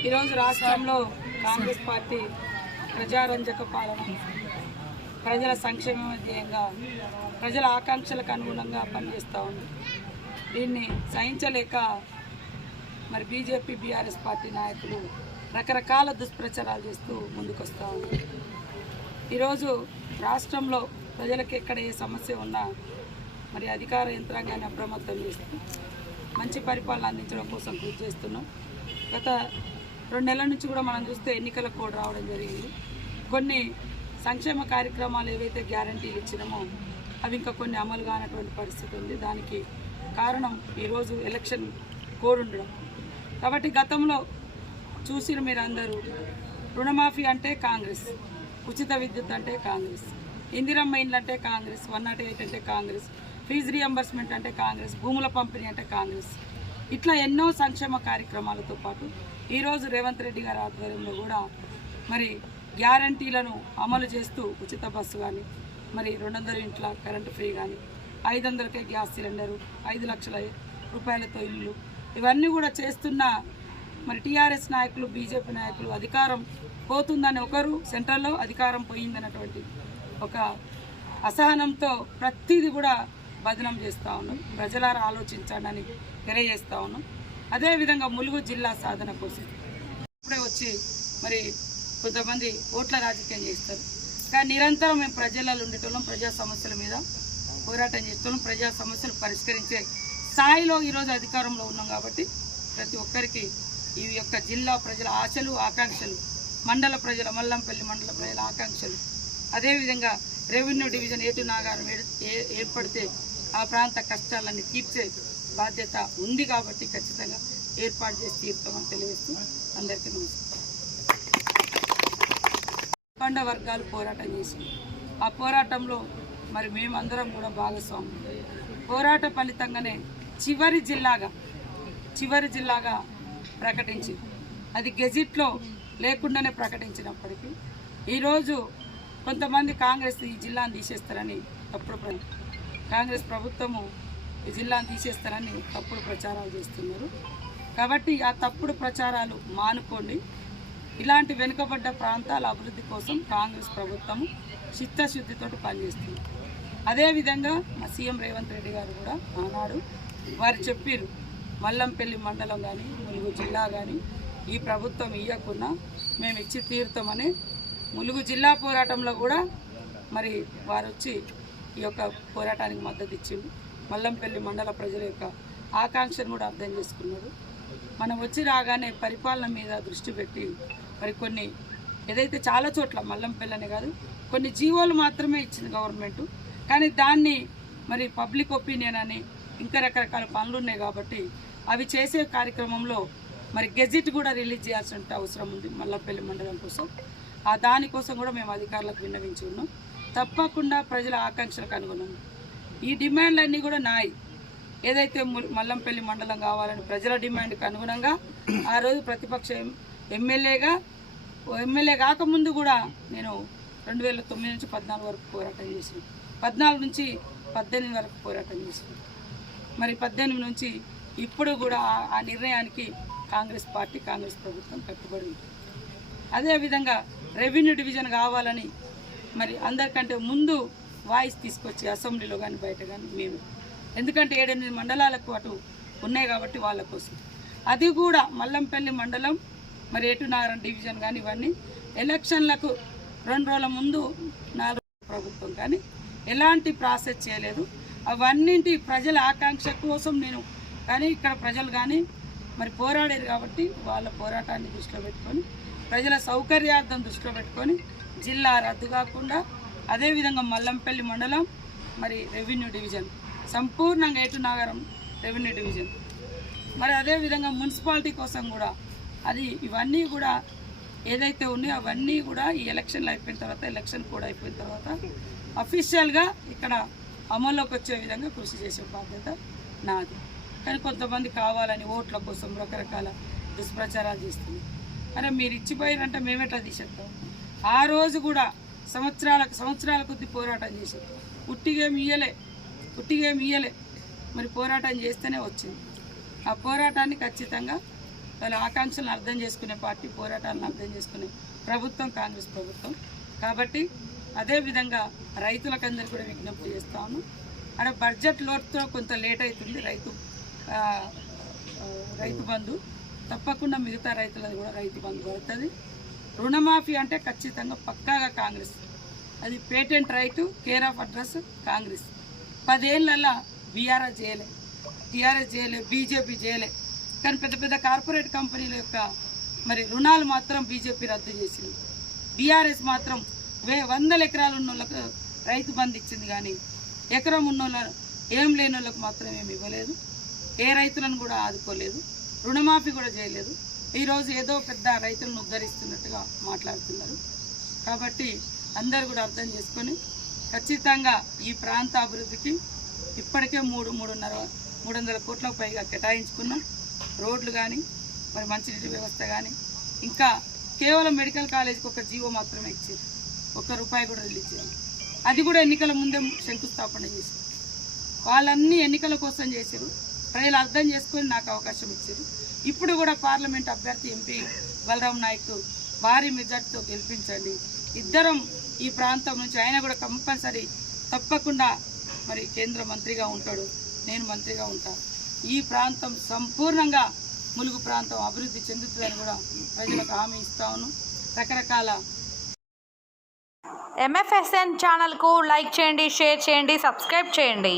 ఈరోజు రాష్ట్రంలో కాంగ్రెస్ పార్టీ ప్రజారంజక పాలన ప్రజల సంక్షేమ ధ్యేయంగా ప్రజల ఆకాంక్షలకు అనుగుణంగా పనిచేస్తూ ఉంది. దీన్ని సహించలేక మరి బీజేపీ బీఆర్ఎస్ పార్టీ నాయకులు రకరకాల దుష్ప్రచారాలు చేస్తూ ముందుకొస్తూ ఉంది ఈరోజు రాష్ట్రంలో ప్రజలకు ఎక్కడ ఏ సమస్య ఉన్నా మరి అధికార యంత్రాంగాన్ని అప్రమత్తం చేస్తూ మంచి పరిపాలన అందించడం కోసం కృషి చేస్తున్నాం. గత రెండు నెలల నుంచి కూడా మనం చూస్తే ఎన్నికల కోడ్ రావడం జరిగింది. కొన్ని సంక్షేమ కార్యక్రమాలు ఏవైతే గ్యారంటీలు ఇచ్చినామో అవి ఇంకా కొన్ని అమలు కానటువంటి పరిస్థితి ఉంది. దానికి కారణం ఈరోజు ఎలక్షన్ కోడ్ ఉండడం. కాబట్టి గతంలో చూసిన మీరందరూ రుణమాఫీ అంటే కాంగ్రెస్ ఉచిత విద్యుత్ అంటే కాంగ్రెస్ ఇందిరమ్మ ఇండ్లు అంటే కాంగ్రెస్ వన్ నాట్ ఎయిట్ అంటే కాంగ్రెస్ ఫీజు రియంబర్స్మెంట్ అంటే కాంగ్రెస్ భూముల పంపిణీ అంటే కాంగ్రెస్. ఇట్లా ఎన్నో సంక్షేమ కార్యక్రమాలతో పాటు ఈరోజు రేవంత్ రెడ్డి గారి ఆధ్వర్యంలో కూడా మరి గ్యారంటీలను అమలు చేస్తూ ఉచిత బస్సు కానీ మరి రెండు వందల ఇంట్ల కరెంటు ఫ్రీ కానీ ఐదు వందలకే గ్యాస్ సిలిండరు ఐదు లక్షల రూపాయలతో ఇల్లు ఇవన్నీ కూడా చేస్తున్న మరి టీఆర్ఎస్ నాయకులు బీజేపీ నాయకులు అధికారం పోతుందని ఒకరు సెంట్రల్లో అధికారం పోయిందన్నటువంటి ఒక అసహనంతో ప్రతిదీ కూడా భజనం చేస్తూ ఉన్నాం. ప్రజలారా ఆలోచించండి అని తెలియజేస్తూ ఉన్నాం. అదేవిధంగా ములుగు జిల్లా సాధన కోసం ఇప్పుడే వచ్చి మరి కొంతమంది ఓట్ల రాజకీయం చేస్తారు. కానీ నిరంతరం మేము ప్రజలలో ఉండేటోళ్ళం ప్రజా సమస్యల మీద పోరాటం చేస్తున్నాం ప్రజా సమస్యలు పరిష్కరించే స్థాయిలో ఈరోజు అధికారంలో ఉన్నాం కాబట్టి ప్రతి ఒక్కరికి ఈ యొక్క జిల్లా ప్రజల ఆశలు ఆకాంక్షలు మండల ప్రజల మల్లంపల్లి మండల ప్రజల ఆకాంక్షలు. అదేవిధంగా రెవెన్యూ డివిజన్ ఏటు నాగారం ఏ- ఏర్పడితే ఆ ప్రాంత కష్టాలన్నీ తీర్చే బాధ్యత ఉంది కాబట్టి ఖచ్చితంగా ఏర్పాటు చేసి తీర్థమని తెలియజేస్తూ అందరికీ నమస్కారం. పండ వర్గాలు పోరాటం చేసింది ఆ పోరాటంలో మరి మేమందరం కూడా భాగస్వామ్యం పోరాట ఫలితంగానే చివరి జిల్లాగా చివరి జిల్లాగా ప్రకటించింది. అది గెజిట్లో లేకుండానే ప్రకటించినప్పటికీ ఈరోజు కొంతమంది కాంగ్రెస్ ఈ జిల్లాను తీసేస్తారని తప్పుడు ప్ర- కాంగ్రెస్ ప్రభుత్వము ఈ జిల్లాను తీసేస్తారని తప్పుడు ప్రచారాలు చేస్తున్నారు. కాబట్టి ఆ తప్పుడు ప్రచారాలు మానుకోండి. ఇలాంటి వెనుకబడ్డ ప్రాంతాల అభివృద్ధి కోసం కాంగ్రెస్ ప్రభుత్వం చిత్తశుద్ధితో పనిచేస్తుంది. అదేవిధంగా మా సీఎం రేవంత్ రెడ్డి గారు కూడా ఆనాడు వారు చెప్పారు మల్లంపల్లి మండలం కానీ ములుగు జిల్లా కానీ ఈ ప్రభుత్వం ఇవ్వకుండా మేము ఇచ్చి తీరుతామని. ములుగు జిల్లా పోరాటంలో కూడా మరి వారు వచ్చి ఈ యొక్క పోరాటానికి మద్దతు ఇచ్చిండు. మల్లంపల్లి మండల ప్రజల యొక్క ఆకాంక్షను కూడా అర్థం చేసుకున్నారు మనం వచ్చి రాగానే పరిపాలన మీద దృష్టి పెట్టి మరి కొన్ని ఏదైతే చాలా చోట్ల మల్లంపల్లి కాదు కొన్ని జీవోలు మాత్రమే ఇచ్చింది గవర్నమెంట్. కానీ దాన్ని మరి పబ్లిక్ ఒపీనియన్ అని ఇంకా రకరకాల పనులు ఉన్నాయి కాబట్టి అవి చేసే కార్యక్రమంలో మరి గెజిట్ కూడా రిలీజ్ చేయాల్సిన అవసరం ఉంది మల్లపల్లి మండలం కోసం. ఆ దానికోసం కూడా మేము అధికారులకు విన్నవించి ఉన్నాం తప్పకుండా ప్రజల ఆకాంక్షలకు అనుగుణంగా ఈ డిమాండ్లన్నీ కూడా నాయి. ఏదైతే మల్లంపల్లి మండలం కావాలని ప్రజల డిమాండ్కి అనుగుణంగా ఆ రోజు ప్రతిపక్ష ఎం- ఎమ్మెల్యేగా ఎమ్మెల్యే కాకముందు కూడా నేను రెండు వేల తొమ్మిది నుంచి పద్నాలుగు వరకు పోరాటం చేసిన పద్నాలుగు నుంచి పద్దెనిమిది వరకు పోరాటం చేసిన మరి పద్దెనిమిది నుంచి ఇప్పుడు కూడా ఆ- ఆ నిర్ణయానికి కాంగ్రెస్ పార్టీ కాంగ్రెస్ ప్రభుత్వం కట్టుబడి ఉంది. అదేవిధంగా రెవెన్యూ డివిజన్ కావాలని మరి అందరికంటే ముందు వాయిస్ తీసుకొచ్చి అసెంబ్లీలో కానీ బయట కానీ మేము. ఎందుకంటే ఏడెనిమిది మండలాలకు అటు ఉన్నాయి కాబట్టి వాళ్ళ కోసం. అది కూడా మల్లంపల్లి మండలం మరి ఏటునాగరం డివిజన్ కానీ ఇవన్నీ ఎలక్షన్లకు రెండు రోజుల ముందు నాలుగు ప్రభుత్వం కానీ ఎలాంటి ప్రాసెస్ చేయలేదు. అవన్నింటి ప్రజల ఆకాంక్ష కోసం నేను కానీ ఇక్కడ ప్రజలు కానీ మరి పోరాడారు కాబట్టి వాళ్ళ పోరాటాన్ని దృష్టిలో పెట్టుకొని ప్రజల సౌకర్యార్థం దృష్టిలో పెట్టుకొని జిల్లా రద్దు కాకుండా అదేవిధంగా మల్లంపల్లి మండలం మరి రెవెన్యూ డివిజన్. సంపూర్ణంగా ఏటునాగరం రెవెన్యూ డివిజన్. మరి అదేవిధంగా మున్సిపాలిటీ కోసం కూడా అది ఇవన్నీ కూడా ఏదైతే ఉన్నాయో అవన్నీ కూడా ఈ ఎలక్షన్లు అయిపోయిన తర్వాత ఎలక్షన్ కూడా అయిపోయిన తర్వాత అఫీషియల్గా ఇక్కడ అమల్లోకి వచ్చే విధంగా కృషి చేసే బాధ్యత నాది. కానీ కొంతమంది కావాలని ఓట్ల కోసం రకరకాల దుష్ప్రచారాలు చేస్తుంది అరే మీరు ఇచ్చిపోయారంటే మేమేటా తీసేద్దాం? ఆ రోజు కూడా సంవత్సరాలకు సంవత్సరాల కొద్ది పోరాటం చేసాం ఉట్టిగేం ఇయ్యలే ఉట్టిగేం ఇయ్యలే. మరి పోరాటం చేస్తేనే వచ్చింది. ఆ పోరాటాన్ని ఖచ్చితంగా వాళ్ళ ఆకాంక్షలను అర్థం చేసుకునే పార్టీ పోరాటాలను అర్థం చేసుకునే ప్రభుత్వం కాంగ్రెస్ ప్రభుత్వం. కాబట్టి అదేవిధంగా రైతులకందరూ కూడా విజ్ఞప్తి చేస్తాము అక్కడ బడ్జెట్ లోటుతో కొంత లేట్ అవుతుంది రైతు రైతు బంధు. తప్పకుండా మిగతా రైతులది కూడా రైతు బంధు పడుతుంది. రుణమాఫీ అంటే ఖచ్చితంగా పక్కాగా కాంగ్రెస్. అది patent right care of address Congress. పదేళ్ళలా BRS చేయలే టీఆర్ఎస్ చేయలే బీజేపీ చేయలే కానీ పెద్ద పెద్ద కార్పొరేట్ కంపెనీల యొక్క మరి రుణాలు మాత్రం బీజేపీ రద్దు చేసింది. బీఆర్ఎస్ మాత్రం వే వందల ఎకరాలు ఉన్న వాళ్ళకు రైతు బంధు ఇచ్చింది కానీ ఎకరం ఉన్న ఏం లేని వాళ్ళకు మాత్రం ఏమి ఇవ్వలేదు. ఏ రైతులను కూడా ఆదుకోలేదు. రుణమాఫీ కూడా చేయలేదు. ఈరోజు ఏదో పెద్ద రైతులను ఉద్ధరిస్తున్నట్టుగా మాట్లాడుతున్నారు. కాబట్టి అందరు కూడా అర్థం చేసుకొని ఖచ్చితంగా ఈ ప్రాంత అభివృద్ధికి ఇప్పటికే మూడు మూడున్నర మూడు వందల కోట్లకు పైగా కేటాయించుకున్నాం. రోడ్లు కానీ మరి మంచినీటి వ్యవస్థ కానీ ఇంకా కేవలం మెడికల్ కాలేజీకి ఒక జీవో మాత్రమే ఇచ్చారు. ఒక్క రూపాయి కూడా రిలీజ్ చేయాలి అది కూడా ఎన్నికల ముందే శంకుస్థాపన చేశారు. వాళ్ళన్నీ ఎన్నికల కోసం చేశారు. ప్రజలు అర్థం చేసుకొని నాకు అవకాశం ఇచ్చారు ఇప్పుడు కూడా పార్లమెంట్ అభ్యర్థి ఎంపీ బలరాం నాయక్ భారీ మెజార్టీతో గెలిపించండి. ఇద్దరం ఈ ప్రాంతం నుంచి ఆయన కూడా కంపల్సరీ తప్పకుండా మరి కేంద్ర మంత్రిగా ఉంటాడు. నేను మంత్రిగా ఉంటాను ఈ ప్రాంతం సంపూర్ణంగా ములుగు ప్రాంతం అభివృద్ధి చెందుతుందని కూడా ప్రజలకు హామీ ఇస్తాను రకరకాల ఎంఎఫ్ఎస్ఎన్ ఛానల్కు లైక్ చేయండి షేర్ చేయండి సబ్స్క్రైబ్ చేయండి.